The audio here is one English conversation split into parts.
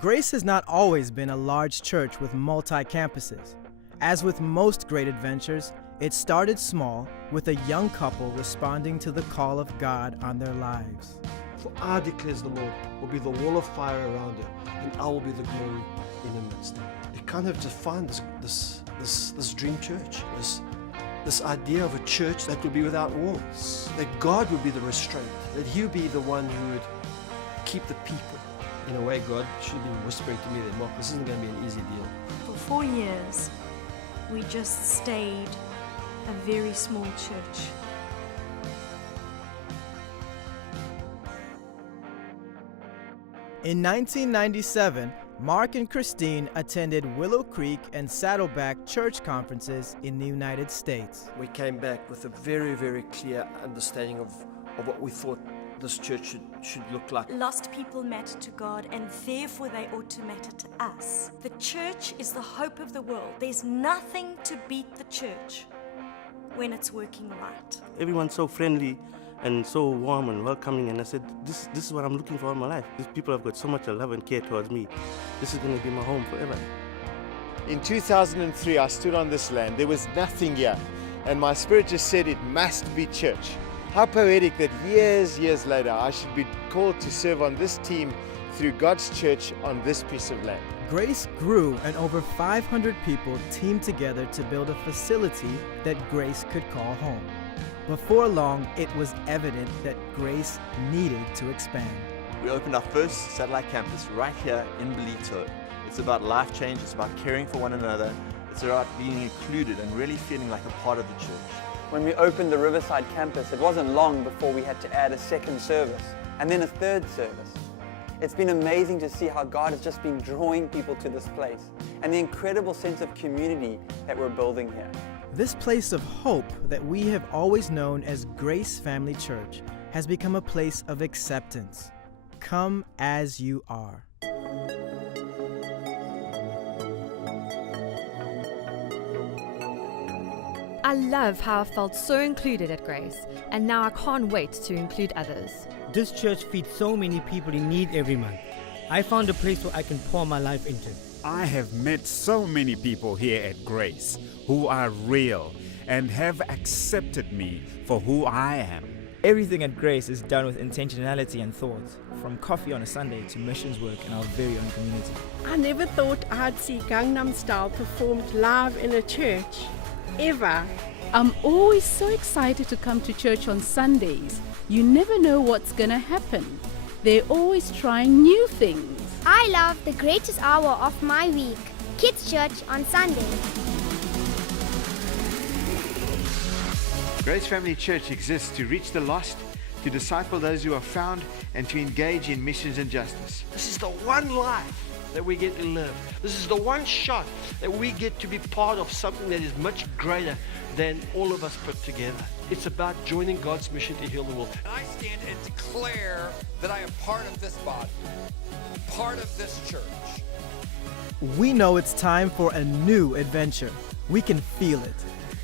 Grace has not always been a large church with multi-campuses. As with most great adventures, it started small with a young couple responding to the call of God on their lives. For I, declares the Lord, will be the wall of fire around her, and I will be the glory in her midst. It kind of defined this dream church, this idea of a church that would be without walls, that God would be the restraint, that He would be the one who would keep the people. In a way, God should have been whispering to me that, Mark, this isn't going to be an easy deal. For 4 years, we just stayed a very small church. In 1997, Mark and Christine attended Willow Creek and Saddleback church conferences in the United States. We came back with a very, very clear understanding of what we thought this church should look like. Lost people matter to God, and therefore they ought to matter to us. The church is the hope of the world. There's nothing to beat the church when it's working right. Everyone's so friendly and so warm and welcoming, and I said, this is what I'm looking for in my life. These people have got so much love and care towards me. This is going to be my home forever. In 2003, I stood on this land. There was nothing here, and my spirit just said it must be church. How poetic that years later, I should be called to serve on this team through God's church on this piece of land. Grace grew, and over 500 people teamed together to build a facility that Grace could call home. Before long, it was evident that Grace needed to expand. We opened our first satellite campus right here in Belito. It's about life change, it's about caring for one another, it's about being included and really feeling like a part of the church. When we opened the Riverside campus, it wasn't long before we had to add a second service and then a third service. It's been amazing to see how God has just been drawing people to this place and the incredible sense of community that we're building here. This place of hope that we have always known as Grace Family Church has become a place of acceptance. Come as you are. I love how I felt so included at Grace, and now I can't wait to include others. This church feeds so many people in need every month. I found a place where I can pour my life into. I have met so many people here at Grace who are real and have accepted me for who I am. Everything at Grace is done with intentionality and thought, from coffee on a Sunday to missions work in our very own community. I never thought I'd see Gangnam Style performed live in a church, ever. I'm always so excited to come to church on Sundays. You never know what's gonna happen. They're always trying new things. I love the greatest hour of my week, Kids Church on Sunday. Grace Family Church exists to reach the lost, to disciple those who are found, and to engage in missions and justice. This is the one life that we get to live. This is the one shot that we get to be part of something that is much greater than all of us put together. It's about joining God's mission to heal the world. I stand and declare that I am part of this body, part of this church. We know it's time for a new adventure. We can feel it.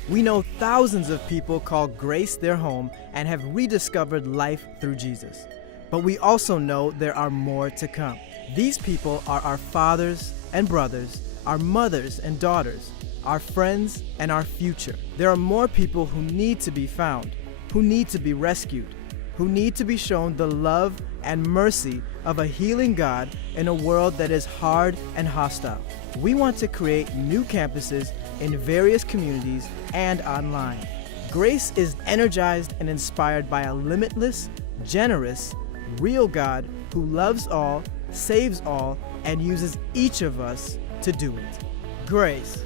We know thousands of people call Grace their home and have rediscovered life through Jesus. But we also know there are more to come. These people are our fathers and brothers, our mothers and daughters, our friends and our future. There are more people who need to be found, who need to be rescued, who need to be shown the love and mercy of a healing God in a world that is hard and hostile. We want to create new campuses in various communities and online. Grace is energized and inspired by a limitless, generous, real God who loves all, saves all, and uses each of us to do it. Grace,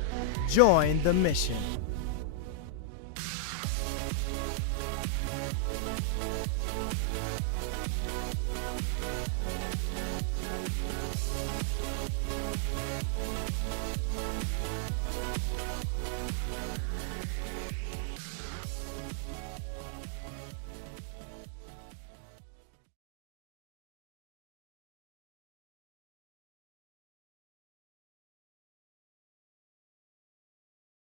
join the mission.